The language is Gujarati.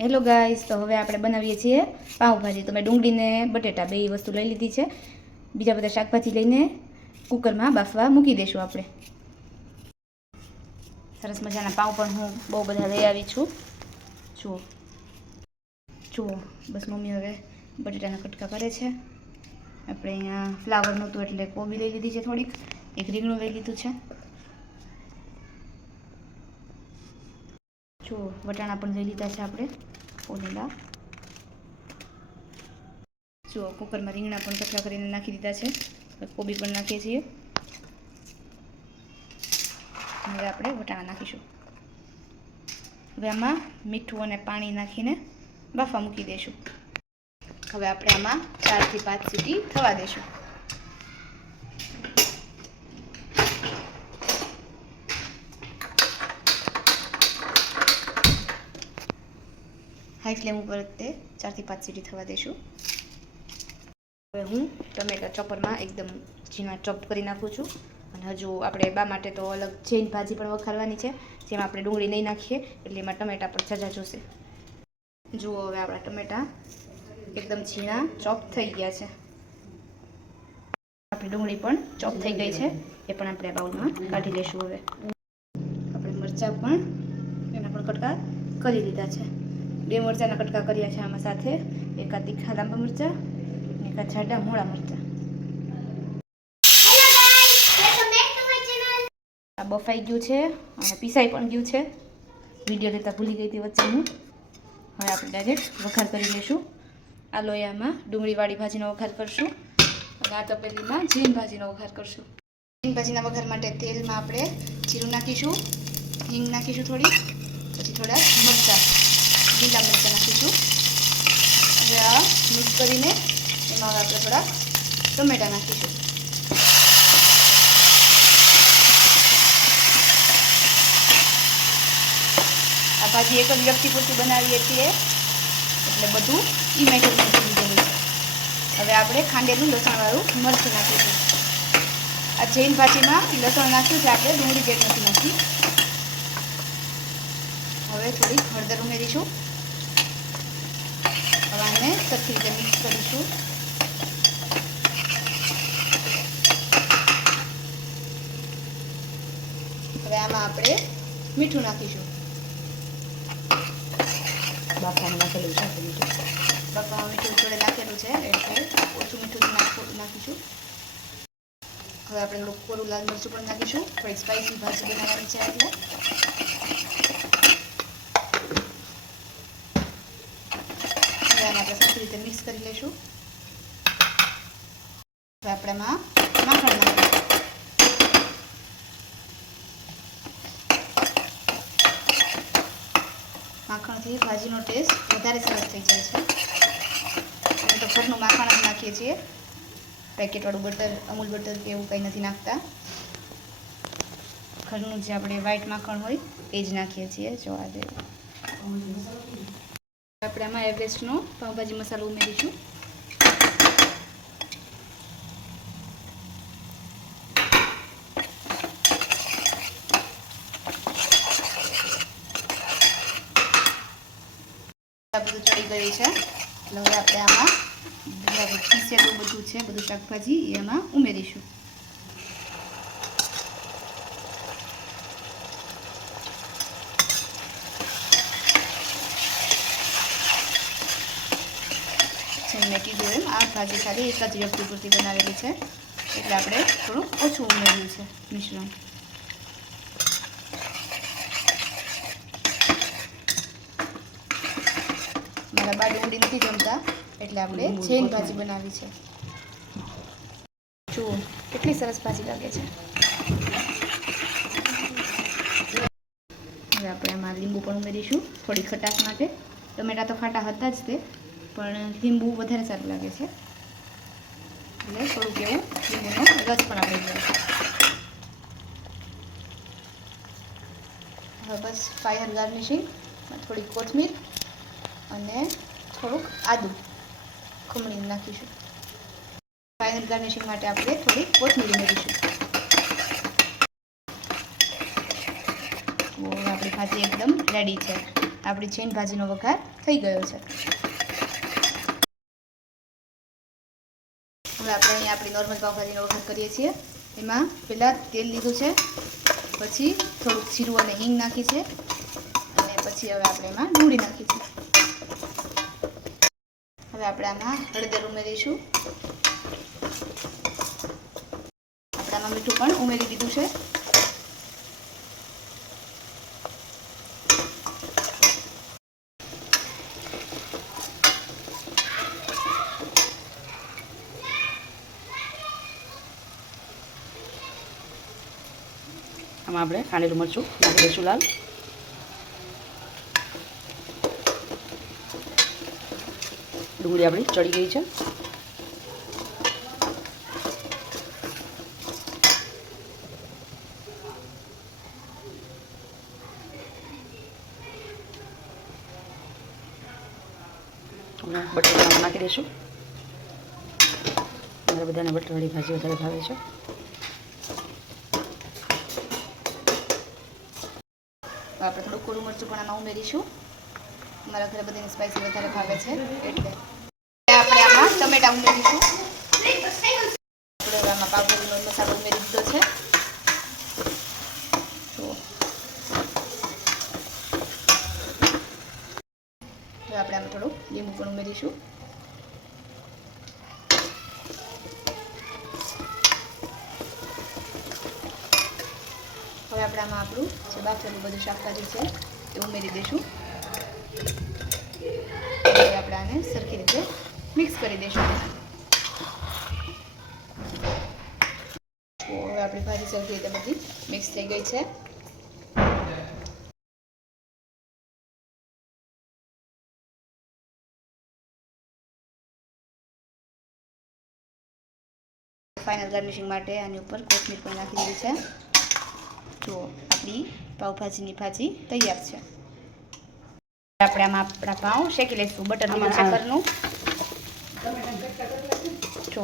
હેલો ગાઈસ, તો હવે આપણે બનાવીએ છીએ પાઉંભાજી. તો મેં ડુંગળી ને બટેટા બે વસ્તુ લઈ લીધી છે. બીજા બધા શાકભાજી લઈને કુકરમાં બાફવા મૂકી દઈશું આપણે. સરસ મજાના પાઉં પણ હું બહુ બધા લઈ આવી છું. જુઓ બસ મમ્મી હવે બટેટાના કટકા કરે છે. આપણે અહીંયા ફ્લાવર નહોતું એટલે કોબી લઈ લીધી છે, થોડીક એક રીંગણું લઈ લીધું છે. જુઓ વટાણા પણ લઈ લીધા છે આપણે ફોલેલા. જુઓ કુકરમાં રીંગણા પણ કટકા કરીને નાખી દીધા છે. કોબી પણ નાખીએ છીએ. હવે આપણે વટાણા નાખીશું. હવે આમાં મીઠું અને પાણી નાખીને બાફા મૂકી દઈશું. હવે આપણે આમાં 4 થી 5 સીટી થવા દઈશું. હાઈ ફ્લેમ ઉપર તે 4 થી 5 સીટી થવા દઈશું. હવે હું ટમેટા ચોપરમાં એકદમ ઝીણા ચોપ કરી નાખું છું. અને હજુ આપણે બા માટે તો અલગ જૈન ભાજી પણ વઘારવાની છે, જેમાં આપણે ડુંગળી નહીં નાખીએ એટલે એમાં ટમેટા પણ ઝાઝા જોશે. જુઓ હવે આપણા ટમેટા એકદમ ઝીણા ચોપ થઈ ગયા છે. આપણી ડુંગળી પણ ચોપ થઈ ગઈ છે, એ પણ આપણે બાઉલમાં કાઢી લઈશું. હવે આપણે મરચાં પણ એના પણ કટકા કરી લીધા છે. 2 મરચાંના કટકા કર્યા છે આમાં, સાથે એકા તીખા લાંબા મરચાં અને એકા જાડા મોળા મરચાં. આ બફાઈ ગયું છે અને પીસાઈ પણ ગયું છે. વિડીયો લેતા ભૂલી ગઈ હતી વચ્ચે હું. હવે આપણે ડાયરેક્ટ વઘાર કરી લઈશું. આ લોયામાં ડુંગળીવાળી ભાજીનો વઘાર કરશું અને આ તપેલીમાં જૈન ભાજીનો વઘાર કરશું. જૈન ભાજીના વઘાર માટે તેલમાં આપણે જીરું નાખીશું, હિંગ નાખીશું થોડી, પછી થોડા મરચાં, લીલા મરચાં નાખીશું. હવે આ મિક્સ કરીને એમાં આપણે થોડા ટમેટા નાખીશું. આ ભાજી એક જ વ્યક્તિ પૂરતી બનાવીએ છીએ એટલે બધું એ મેજરમેન્ટ લીધેલું છે. હવે આપણે ખાંડેલું લસણવાળું મરચું નાખીશું. આ જૈન ભાજીમાં લસણ નાખ્યું છે આપણે, ડુંગળી જેટ નથી નાખી. હવે થોડીક હળદર ઉમેરીશું. હવે આને સરખી રીતે મિક્સ કરીશું. હવે આમાં આપણે મીઠું નાખીશું. બાફામાં નાખેલું છે મીઠું. બાફામાં મીઠું થોડે નાખેલું છે એટલે ઓછું મીઠું નાખીશું. હવે આપણે થોડું કોરું લાલ મરચું પણ નાખીશું. થોડી સ્પાઈસી ભાજી બનાવવાની છે એટલે. હવે આને આપણે સરખી રીતે મિક્સ કરી લઈશું. હવે આપણે આમાં માખણ નાખીશું. માખણથી ભાજીનો ટેસ્ટ વધારે સરસ થઈ જાય છે. અમે તો ઘરનું માખણ જ નાખીએ છીએ, પેકેટવાળું બટર, અમૂલ બટર કે એવું કંઈ નથી નાખતા. ઘરનું જે આપણે વ્હાઈટ માખણ હોય એ જ નાખીએ છીએ. જો આજે આપણે આમાં એવરેસ્ટનો પાઉંભાજી મસાલો ઉમેરીશું. બધું ચડી ગયું છે એટલે હવે આપણે આમાં પીસેલું બધું છે, બધું શાકભાજી એમાં ઉમેરીશું. જેમ મેં કીધું એમ આ ભાજી ખાલી એક જ વ્યક્તિ પૂરતી બનાવેલી છે એટલે આપણે થોડું ઓછું ઉમેર્યું છે મિશ્રણ. મારા બા ડુંગળી નથી જમતા એટલે આપણે જૈન ભાજી બનાવી છે. જુઓ કેટલી સરસ ભાજી લાગે છે. હવે આપણે આમાં લીંબુ પણ ઉમેરીશું થોડી ખટાશ માટે. ટમેટા તો ખાટા હતા જ તે, પણ લીંબુ વધારે સારું લાગે છે એટલે થોડુંક એવું લીંબુનો રસ પણ આપણે લઈશું. હવે બસ ફાયર ગાર્નિશિંગ, થોડી કોથમીર અને થોડુંક આદું ખમણીને નાખીશું. ફાઇનલ ગાર્નિશિંગ માટે આપણે થોડી કોથમીર ઉમેરીશું. આપણી ભાજી એકદમ રેડી છે. આપણી ચેન ભાજીનો વઘાર થઈ ગયો છે. હવે આપણે અહીંયા આપણી નોર્મલ પાવભાજીનો વઘાર કરીએ છીએ. એમાં પહેલાં તેલ લીધું છે, પછી થોડુંક જીરું અને હિંગ નાખી છે, અને પછી હવે આપણે એમાં ડુંગળી નાખી છે. હવે આપણે આમાં હળદર ઉમેરીશું. આપણે આમાં મીઠું પણ ઉમેરી દીધું છે. આમાં આપણે ખાંડેલું મરચું નાખી દઈશું લાલ. ડુંગળી આપણી ચડી ગઈ છે. બટાકા નાખી દઈશું. મારા બધાને બટાકાવાળી ભાજી વધારે ભાવે છે. આપણે થોડું કોરું મરચું પણ આમાં ઉમેરીશું. મારા ઘરે બધાને સ્પાઈસી વધારે ભાવે છે એટલે. આપણે આમાં ટમેટા ઉમેરીશું. આપણે આમાં પાવભાજીનો મસાલો ઉમેરી દીધો છે. હવે આપણે આમાં થોડું લીંબુ પણ ઉમેરીશું. હવે આપણે આમાં આપણું જે બાફેલું બધું શાકભાજી છે એ ઉમેરી દઈશું. હવે આપણે આને સરખી રીતે મિક્સ કરી દઈશું. હવે આપણી ભાજી સરખી રીતે બધી મિક્સ થઈ ગઈ છે. ફાઇનલ ગાર્નિશિંગ માટે આની ઉપર કોથમીર પણ નાખી દીધી છે. જો આપણી પાવભાજીની ભાજી તૈયાર છે. આપણે આમાં આપણા પાઉં શેકી લઈશું. બટર લીધું છે ઘરનું. જો